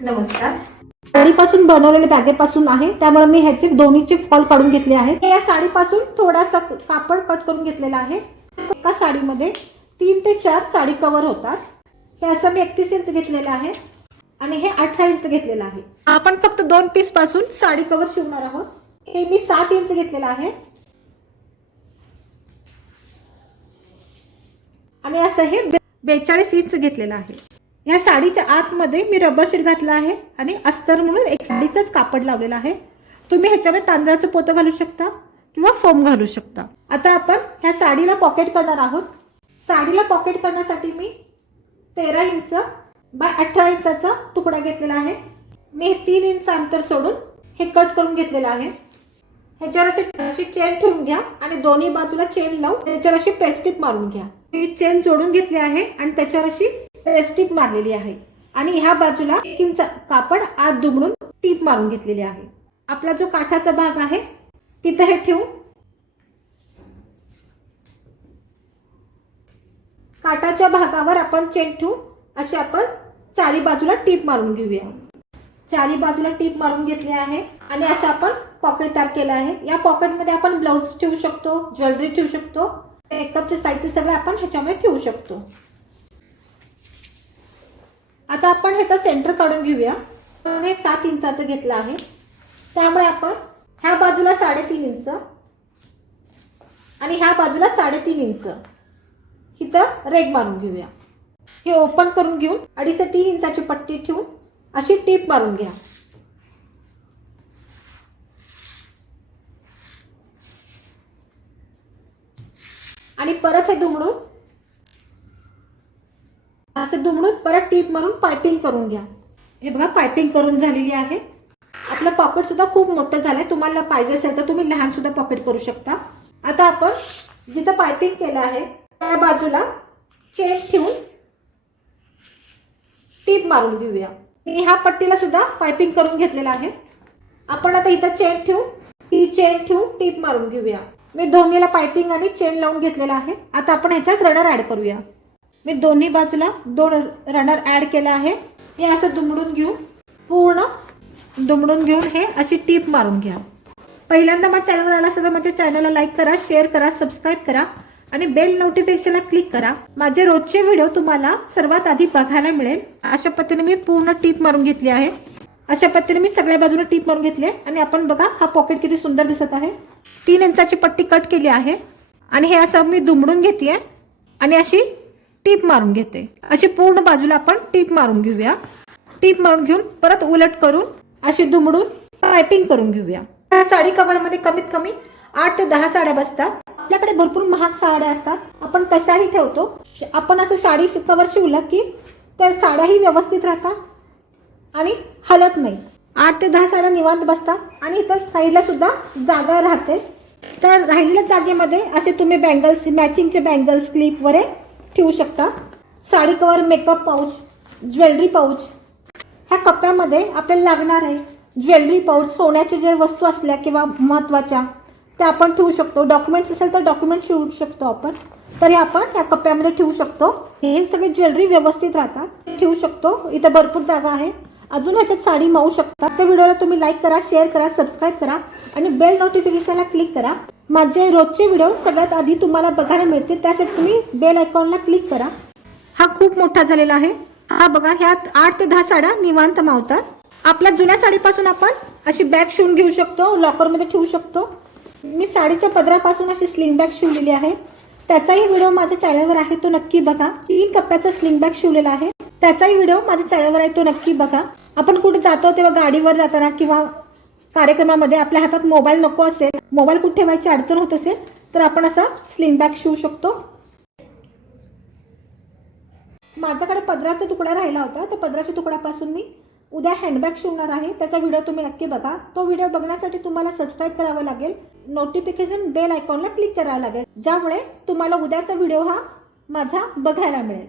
नमस्कार. साडीपासून बनवलेल्या बॅगेपासून आहे. त्यामुळे मी ह्याचे दोन्हीचे फॉल काढून घेतले आहेत या साडीपासून थोडासा कापड कट करून घेतलेला आहे. एका साडीमध्ये तीन ते चार साडी कव्हर होतात. हे असं मी एकतीस इंच घेतलेलं आहे. आणि हे अठरा इंच घेतलेलं आहे. आपण फक्त दोन पीसपासून साडी कव्हर शिवणार आहोत. हे मी सात इंच घेतलेलं आहे. आणि असं हे बेचाळीस इंच घेतलेलं आहे. या साडीच्या आतमध्ये मी रबर शीट घातला आहे आणि अस्तर म्हणून एक साडीचंच कापड लावलेलं आहे. तुम्ही ह्याच्यामध्ये तांदळाचं पोतं घालू शकता किंवा फोम घालू शकता. आता आपण ह्या साडीला पॉकेट करणार आहोत. साडीला पॉकेट करण्यासाठी मी तेरा इंच बाय अठरा इंचाचा तुकडा घेतलेला आहे. मी तीन इंच अंतर सोडून हे कट करून घेतलेलं आहे. ह्याच्यावर अशी अशी चेन ठेवून घ्या आणि दोन्ही बाजूला चेन लावून त्याच्यावर अशी पेस्टिप मारून घ्या. ही चेन जोडून घेतली आहे आणि त्याच्यावर अशी स्टीप मारलेली आहे. आणि ह्या बाजूला एक इंच कापड आत दुमडून टीप मारून घेतलेली आहे. आपला जो काठाचा भाग आहे तिथं हे ठेवून काठाच्या भागावर आपण चेन ठेवून अशी आपण चारी बाजूला टीप मारून घेऊया. चारी बाजूला टीप मारून घेतली आहे आणि असं आपण पॉकेट तयार केलं आहे. या पॉकेटमध्ये आपण ब्लाऊज ठेवू शकतो ज्वेलरी ठेवू शकतो मेकअपचे साहित्य सगळं आपण ह्याच्यामध्ये ठेवू शकतो. आता आपण ह्याचा सेंटर काढून घेऊया. आपण हे सात इंचाचं घेतलं आहे. त्यामुळे आपण ह्या बाजूला साडेतीन इंच आणि ह्या बाजूला साडेतीन इंच इथं रेग मारून घेऊया. हे ओपन करून घेऊन अडीच ते तीन इंचाची पट्टी ठेवून अशी टीप मारून घ्या. आणि परत हे दुमडून असं दुमडून परत टीप मारून पायपिंग करून घ्या. हे बघा पायपिंग करून झालेली आहे. आपलं पॉकेट सुद्धा खूप मोठं झालंय. तुम्हाला पाहिजे असेल तर तुम्ही लहान सुद्धा पॉकेट करू शकता. आता आपण जिथं पायपिंग केलं आहे त्या बाजूला चेन ठेवून टीप मारून घेऊया. मी ह्या पट्टीला सुद्धा पायपिंग करून घेतलेलं आहे. आपण आता इथं चेन ठेवून ही चेन ठेवून टीप मारून घेऊया. मी दोन्हीला पायपिंग आणि चेन लावून घेतलेला आहे. आता आपण ह्याच्यात रनर ऍड करूया. मी दोन्ही बाजूला दोन रनर ऍड केला आहे. हे असं दुमडून घेऊन पूर्ण दुमडून घेऊन हे अशी टीप मारून घ्या. पहिल्यांदा माझ्या चॅनलवर आला असेल तर माझ्या चॅनलला लाईक करा शेअर करा सबस्क्राईब करा आणि बेल नोटिफिकेशनला क्लिक करा. माझे रोजचे व्हिडिओ तुम्हाला सर्वात आधी बघायला मिळेल. अशा पद्धतीने मी पूर्ण टीप मारून घेतली आहे. अशा पद्धतीने मी सगळ्या बाजूने टीप मारून घेतली आहे. आणि आपण बघा हा पॉकेट किती सुंदर दिसत आहे. तीन इंचाची पट्टी कट केली आहे. आणि हे असं मी दुमडून घेते आणि अशी टीप मारून घेते. अशी पूर्ण बाजूला आपण टीप मारून घेऊया. टीप मारून घेऊन परत उलट करून अशी दुमडून पायपिंग करून घेऊया. साडी कव्हरमध्ये कमीत कमी आठ ते दहा साड्या बसतात. आपल्याकडे भरपूर महाग साड्या असतात. आपण कशाही ठेवतो. श- आपण असं साडी कवर शिवलं की त्या साड्याही व्यवस्थित राहतात आणि हलत नाही. आठ ते दहा साड्या निवांत बसतात आणि इतर साईडला सुद्धा जागा राहते. तर राहिलेल्या जागेमध्ये असे तुम्ही बँगल्स मॅचिंगचे बँगल्स क्लिप वगैरे ठेवू शकता. Sari cover makeup pouch jewellery pouch ह्या कपड्यामध्ये आपल्याला लागणार आहे ज्वेलरी पाऊच सोन्याच्या ज्या वस्तू असल्या किंवा महत्त्वाच्या त्या आपण ठेवू शकतो. डॉक्युमेंट्स असेल तर डॉक्युमेंट ठेवू शकतो आपण. तर हे आपण त्या कप्प्यामध्ये ठेवू शकतो. हे सगळे ज्वेलरी व्यवस्थित राहतात. ठेवू शकतो. इथं भरपूर जागा आहे. अजून ह्याच्यात साडी मावू शकता. त्या व्हिडिओला तुम्ही लाईक करा शेअर करा सबस्क्राईब करा आणि बेल नोटिफिकेशनला क्लिक करा. माझे रोजचे व्हिडिओ सगळ्यात आधी तुम्हाला बघायला मिळतील त्यासाठी तुम्ही बेल आयकॉनला क्लिक करा. हा खूप मोठा झालेला आहे. हा बघा ह्यात आठ ते दहा साड्या निवांत मावतात. आपल्या जुन्या साडीपासून आपण अशी बॅग शिवून घेऊ शकतो लॉकरमध्ये ठेवू शकतो. मी साडीच्या पदरापासून अशी स्लिंग बॅग शिवलेली आहे. त्याचाही व्हिडिओ माझ्या चॅनलवर आहे तो नक्की बघा. तीन कप्प्याचा स्लिंग बॅग शिवलेला आहे. त्याचाही व्हिडिओ माझ्या चॅनलवर आहे तो नक्की बघा. आपण कुठे जातो तेव्हा गाडीवर जाताना किंवा कार्यक्रमामध्ये आपल्या हातात मोबाईल नको असेल मोबाईल कुठे ठेवायची अडचण होत असेल तर आपण असा स्लिंग बॅग शिवू शकतो. माझ्याकडे पदराचा तुकडा राहिला होता तर पदराच्या तुकड्यापासून मी उद्या हँडबॅग शिवणार आहे. त्याचा व्हिडिओ तुम्ही नक्की बघा. तो व्हिडिओ बघण्यासाठी तुम्हाला सबस्क्राईब करावा लागेल. नोटिफिकेशन बेल आयकॉनला क्लिक करावं लागेल. ज्यामुळे तुम्हाला उद्याचा व्हिडिओ हा माझा बघायला मिळेल.